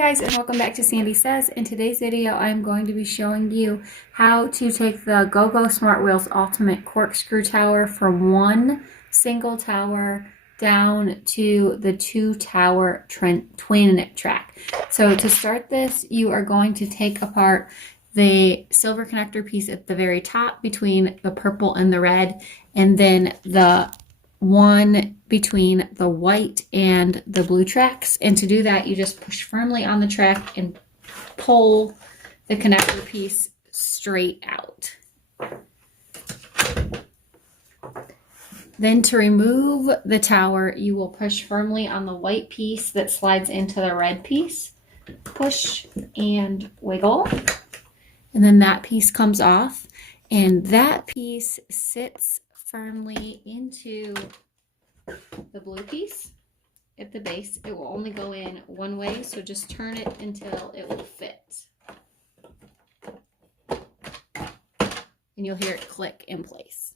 guys, and welcome back to Sandy Says. In today's video, I'm going to be showing you how to take the GoGo Smart Wheels Ultimate Corkscrew Tower from one single tower down to the two tower twin track. So to start this, you are going to take apart the silver connector piece at the very top between the purple and the red, and then the one between the white and the blue tracks. And to do that, you just push firmly on the track and pull the connector piece straight out. Then to remove the tower, you will push firmly on the white piece that slides into the red piece. Push and wiggle. And then that piece comes off, and that piece sits firmly into the blue piece at the base. It will only go in one way, so just turn it until it will fit. And you'll hear it click in place.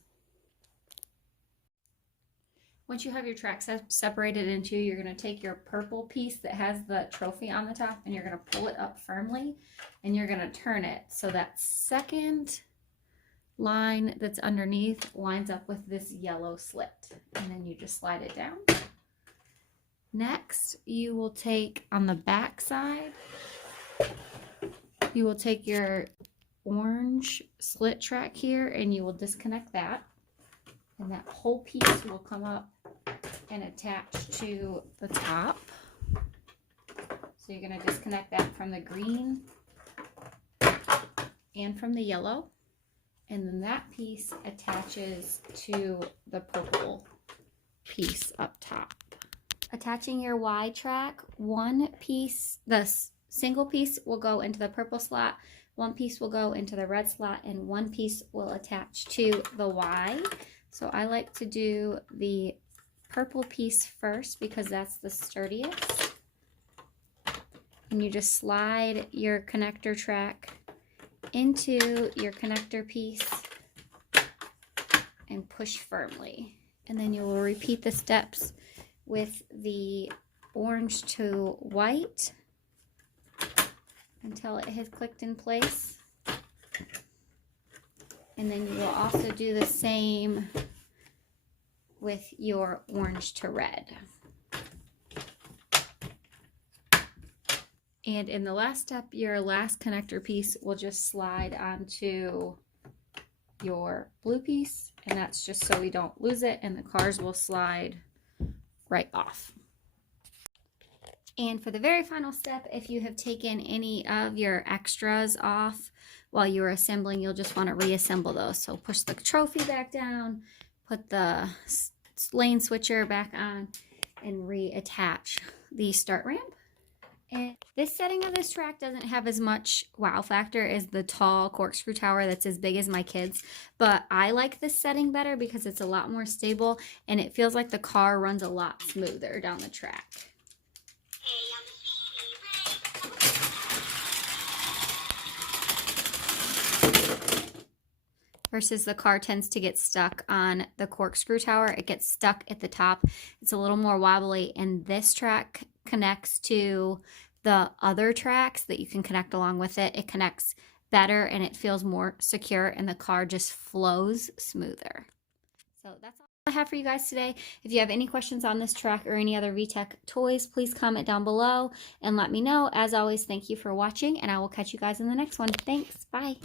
Once you have your track separated in two, you're going to take your purple piece that has the trophy on the top, and you're going to pull it up firmly, and you're going to turn it so that second line that's underneath lines up with this yellow slit, and then you just slide it down. Next, you will take on the back side, you will take your orange slit track here, and you will disconnect that, and that whole piece will come up and attach to the top. So you're going to disconnect that from the green and from the yellow. And then that piece attaches to the purple piece up top. Attaching your Y track, one piece, the single piece will go into the purple slot, one piece will go into the red slot, and one piece will attach to the Y. So I like to do the purple piece first because that's the sturdiest. And you just slide your connector track into your connector piece and push firmly. And then you will repeat the steps with the orange to white until it has clicked in place. And then you will also do the same with your orange to red. And in the last step, your last connector piece will just slide onto your blue piece, and that's just so we don't lose it, and the cars will slide right off. And for the very final step, if you have taken any of your extras off while you were assembling, you'll just want to reassemble those. So push the trophy back down, put the lane switcher back on, and reattach the start ramp. And this setting of this track doesn't have as much wow factor as the tall corkscrew tower that's as big as my kids, but I like this setting better because it's a lot more stable and it feels like the car runs a lot smoother down the track. Versus the car tends to get stuck on the corkscrew tower. It gets stuck at the top. It's a little more wobbly, and this track connects to the other tracks that you can connect along with it. It connects better and it feels more secure, and the car just flows smoother. So that's all I have for you guys today. If you have any questions on this track or any other VTech toys, please comment down below and let me know. As always, thank you for watching, and I will catch you guys in the next one. Thanks. Bye.